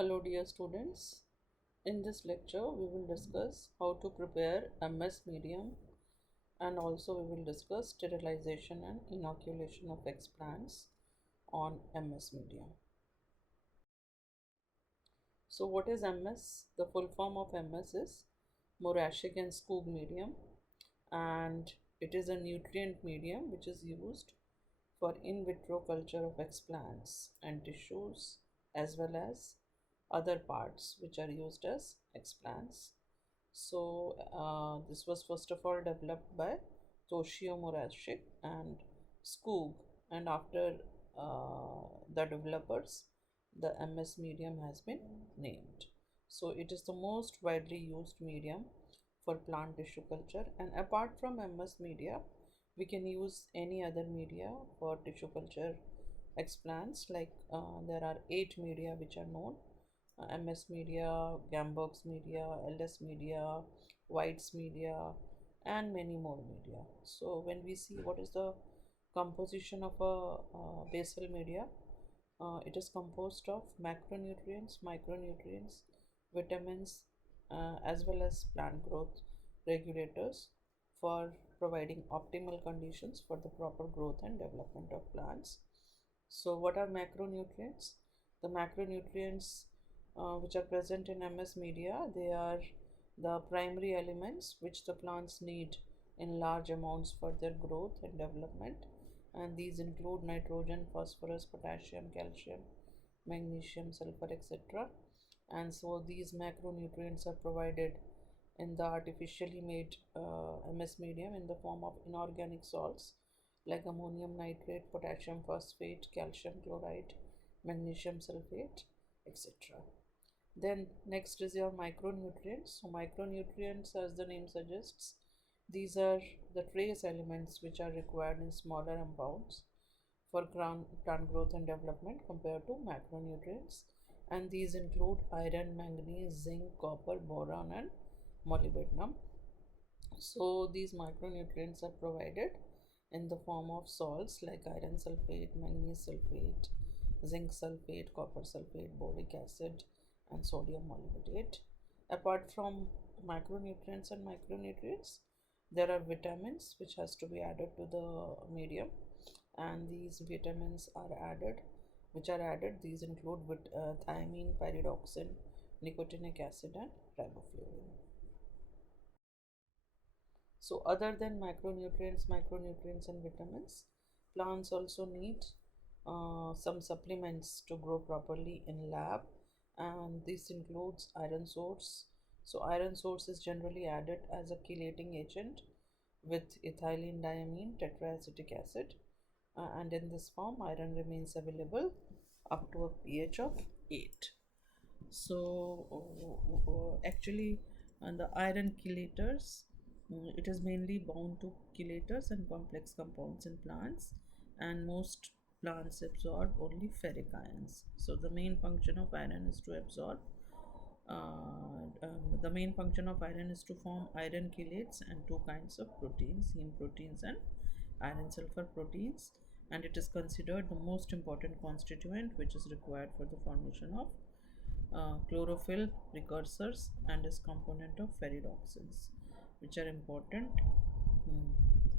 Hello, dear students. In this lecture, we will discuss how to prepare MS medium, and also we will discuss sterilization and inoculation of explants on MS medium. So, what is MS? The full form of MS is Morassic and Skoog medium, and it is a nutrient medium which is used for in vitro culture of explants and tissues, as well as other parts which are used as explants. So, this was first of all developed by Toshio Murashik and Skoog, and after the developers, the MS medium has been named. So, it is the most widely used medium for plant tissue culture, and apart from MS media, we can use any other media for tissue culture explants. Like there are 8 media which are known: MS media, Gamberg's media, LS media, White's media, and many more media. So when we see what is the composition of a basal media, it is composed of macronutrients, micronutrients, vitamins, as well as plant growth regulators for providing optimal conditions for the proper growth and development of plants. So, what are macronutrients? The macronutrients which are present in MS media, they are the primary elements which the plants need in large amounts for their growth and development, and these include nitrogen, phosphorus, potassium, calcium, magnesium, sulfur, etc. And so these macronutrients are provided in the artificially made MS medium in the form of inorganic salts like ammonium nitrate, potassium phosphate, calcium chloride, magnesium sulfate, etc. Then next is your micronutrients. So micronutrients, as the name suggests, these are the trace elements which are required in smaller amounts for plant growth and development compared to macronutrients, and these include iron, manganese, zinc, copper, boron, and molybdenum. So these micronutrients are provided in the form of salts like iron sulfate, manganese sulfate, zinc sulfate, copper sulfate, boric acid, and sodium molybdate. Apart from macronutrients and micronutrients, there are vitamins which has to be added to the medium, and these vitamins are added which are added these include thiamine, pyridoxine, nicotinic acid, and riboflavin. So other than micronutrients and vitamins, plants also need some supplements to grow properly in lab, and this includes iron source. So iron source is generally added as a chelating agent with ethylene diamine tetraacetic acid, and in this form iron remains available up to a pH of 8. So actually, the iron chelators, it is mainly bound to chelators and complex compounds in plants, and most plants absorb only ferric ions. So the main function of iron is to absorb. The main function of iron is to form iron chelates and two kinds of proteins, heme proteins and iron sulfur proteins, and it is considered the most important constituent which is required for the formation of chlorophyll precursors and is component of ferridoxins, which are important mm,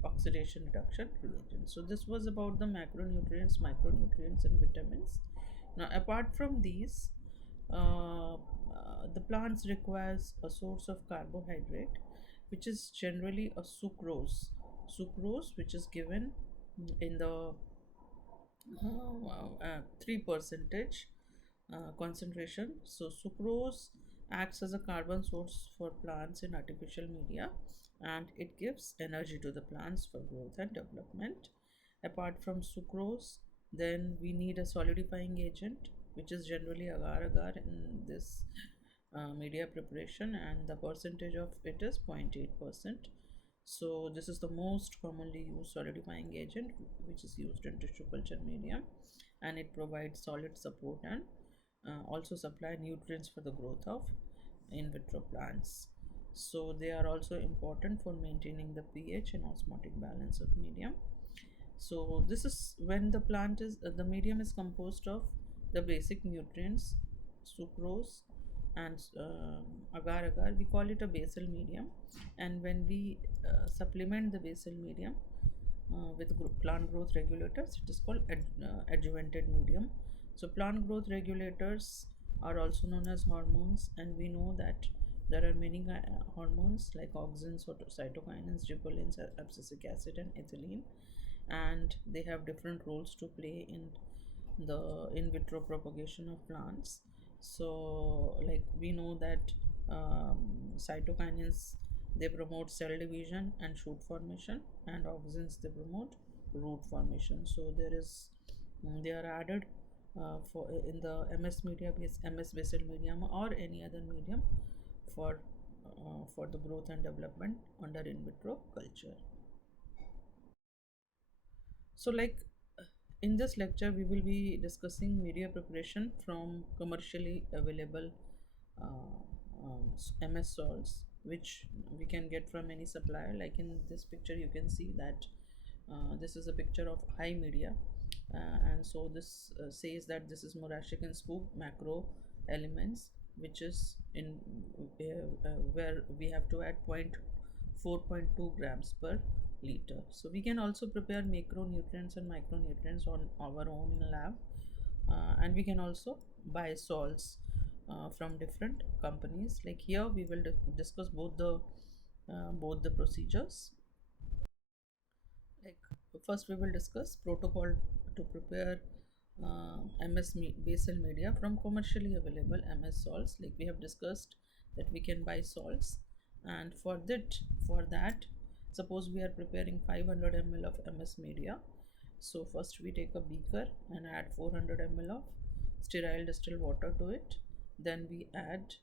oxidation reduction reagents. So this was about the macronutrients, micronutrients, and vitamins. Now, apart from these, the plants requires a source of carbohydrate, which is generally a sucrose, which is given in the 3 percentage concentration. So sucrose acts as a carbon source for plants in artificial media, and it gives energy to the plants for growth and development. Apart from sucrose, then we need a solidifying agent, which is generally agar agar in this media preparation, and the percentage of it is 0.8%. So this is the most commonly used solidifying agent which is used in tissue culture medium, and it provides solid support and also supply nutrients for the growth of in vitro plants. So they are also important for maintaining the pH and osmotic balance of medium. So this is when the medium is composed of the basic nutrients sucrose, and agar-agar. We call it a basal medium, and when we supplement the basal medium with plant growth regulators, it is called adjuvanted medium. So plant growth regulators are also known as hormones, and we know that there are many hormones like auxins, cytokinins, gibberellins, abscisic acid, and ethylene, and they have different roles to play in the in vitro propagation of plants. So like we know that cytokinins, they promote cell division and shoot formation, and auxins, they promote root formation. So they are added for in the ms basal medium or any other medium for the growth and development under in vitro culture. So, like in this lecture, we will be discussing media preparation from commercially available MS salts, which we can get from any supplier. Like in this picture, you can see that this is a picture of high media, and so this says that this is Morashic and Scoop macro elements, which is in where we have to add 4.2 grams per liter. So we can also prepare macronutrients and micronutrients on our own in lab, and we can also buy salts from different companies. Like here, we will discuss both the procedures. Like first, we will discuss protocol to prepare basal media from commercially available MS salts. Like we have discussed that we can buy salts, and for that, suppose we are preparing 500 ml of MS media. So first we take a beaker and add 400 ml of sterile distilled water to it. Then we add,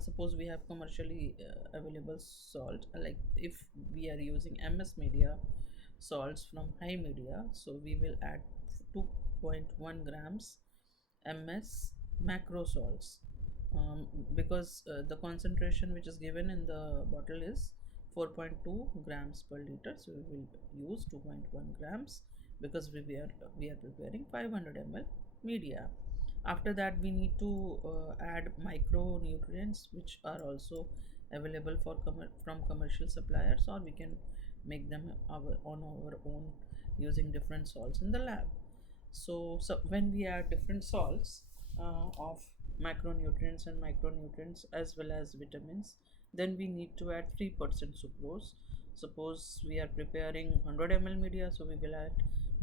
suppose we have commercially available salt, like if we are using MS media salts from high media, so we will add 2.1 grams ms macro salts, because the concentration which is given in the bottle is 4.2 grams per liter, so we will use 2.1 grams because we are preparing 500 ml media. After that, we need to add micronutrients, which are also available from commercial suppliers, or we can make them on our own using different salts in the lab. So when we add different salts of macronutrients and micronutrients as well as vitamins, then we need to add 3% sucrose. Suppose we are preparing 100 ml media, so we will add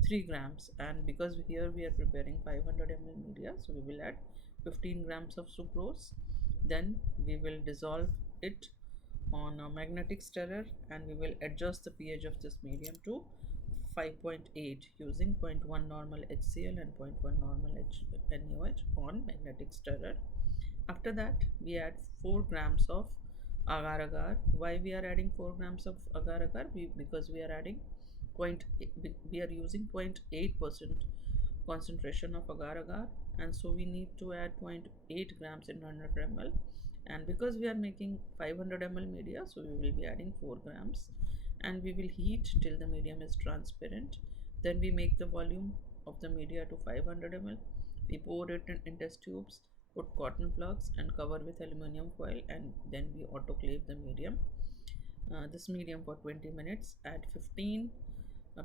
3 grams, and because here we are preparing 500 ml media, so we will add 15 grams of sucrose. Then we will dissolve it on a magnetic stirrer, and we will adjust the pH of this medium to 5.8 using zero point 0.1 normal HCl and zero point 0.1 normal NaOH on magnetic stirrer. After that, we add 4 grams of agar agar. Why we are adding 4 grams of agar agar? Because we are adding we are using 0.8% concentration of agar agar, and so we need to add zero point 0.8 grams in 100 ml. And because we are making 500 ml media, so we will be adding 4 grams, and we will heat till the medium is transparent. Then we make the volume of the media to 500 ml. We pour it in test tubes, put cotton plugs and cover with aluminum foil, and then we autoclave the medium, this medium for 20 minutes at 15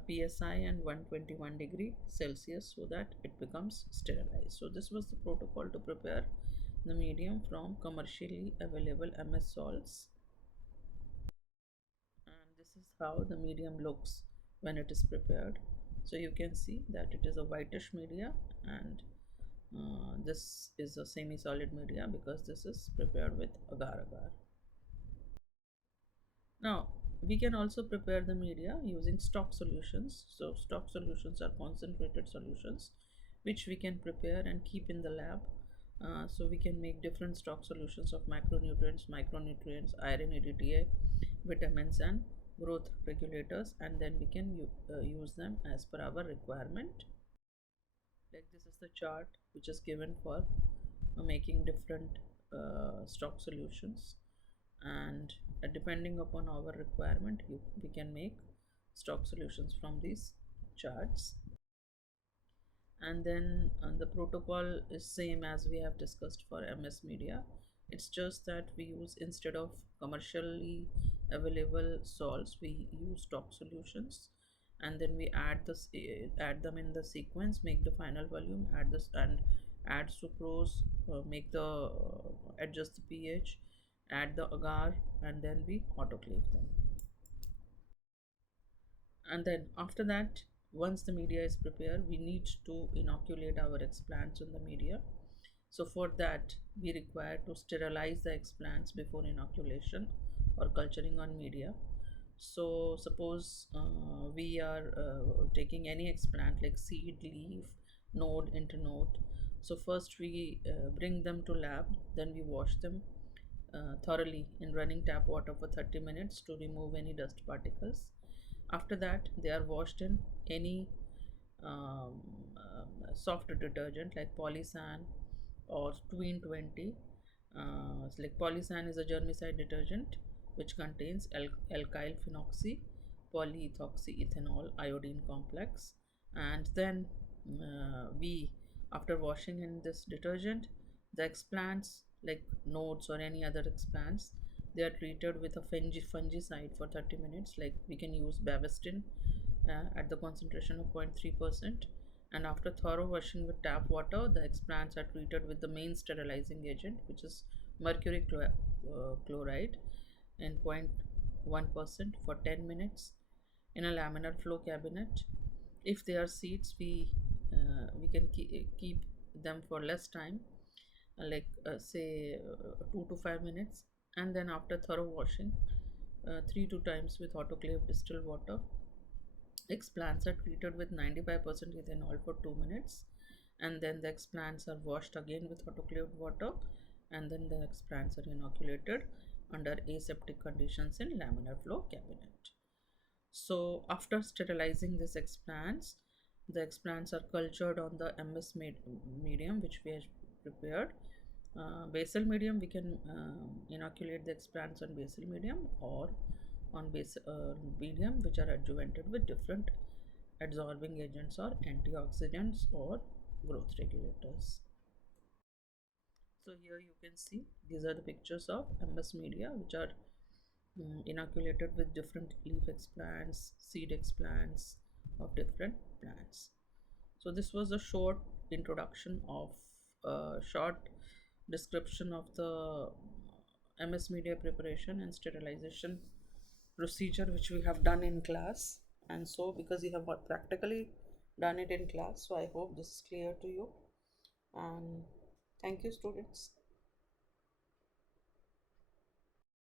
psi and 121 degree Celsius, so that it becomes sterilized. So this was the protocol to prepare the medium from commercially available MS salts, and this is how the medium looks when it is prepared. So you can see that it is a whitish media, and this is a semi-solid media because this is prepared with agar agar. Now, we can also prepare the media using stock solutions. So, stock solutions are concentrated solutions which we can prepare and keep in the lab. So, we can make different stock solutions of macronutrients, micronutrients, iron, EDTA, vitamins, and growth regulators, and then we can use them as per our requirement. Like this is the chart which is given for making different stock solutions, and depending upon our requirement, we can make stock solutions from these charts. And then the protocol is same as we have discussed for MS Media. It's just that we use, instead of commercially available salts, we use stock solutions, and then we add them in the sequence, make the final volume, add this and add sucrose, make the adjust the pH, add the agar, and then we autoclave them. And then after that, once the media is prepared, we need to inoculate our explants in the media. So for that, we require to sterilize the explants before inoculation or culturing on media. So suppose we are taking any explant like seed, leaf, node, internode. So first we bring them to lab, then we wash them thoroughly in running tap water for 30 minutes to remove any dust particles. After that, they are washed in any soft detergent like Polysan or 2 in 20. It's like Polysan is a germicide detergent which contains alkyl phenoxy, polyethoxyethanol iodine complex, and then we, after washing in this detergent, the explants like nodes or any other explants, they are treated with a fungicide for 30 minutes. Like we can use Bavestin at the concentration of 0.3%. And after thorough washing with tap water, the explants are treated with the main sterilizing agent, which is mercury chloride in 0.1% for 10 minutes in a laminar flow cabinet. If they are seeds, we can keep them for less time, like say 2 to 5 minutes, and then after thorough washing 3 to times with autoclave distilled water, explants are treated with 95% ethanol for 2 minutes, and then the explants are washed again with autoclaved water, and then the explants are inoculated under aseptic conditions in laminar flow cabinet. So after sterilizing these explants, the explants are cultured on the MS medium which we have prepared. Basal medium, we can inoculate the explants on basal medium or on base medium which are adjuvanted with different adsorbing agents or antioxidants or growth regulators. So here you can see these are the pictures of MS media which are inoculated with different leaf explants, seed explants of different plants. So this was a short introduction of short description of the MS media preparation and sterilization procedure which we have done in class. And so because you have practically done it in class, so I hope this is clear to you. And thank you, students.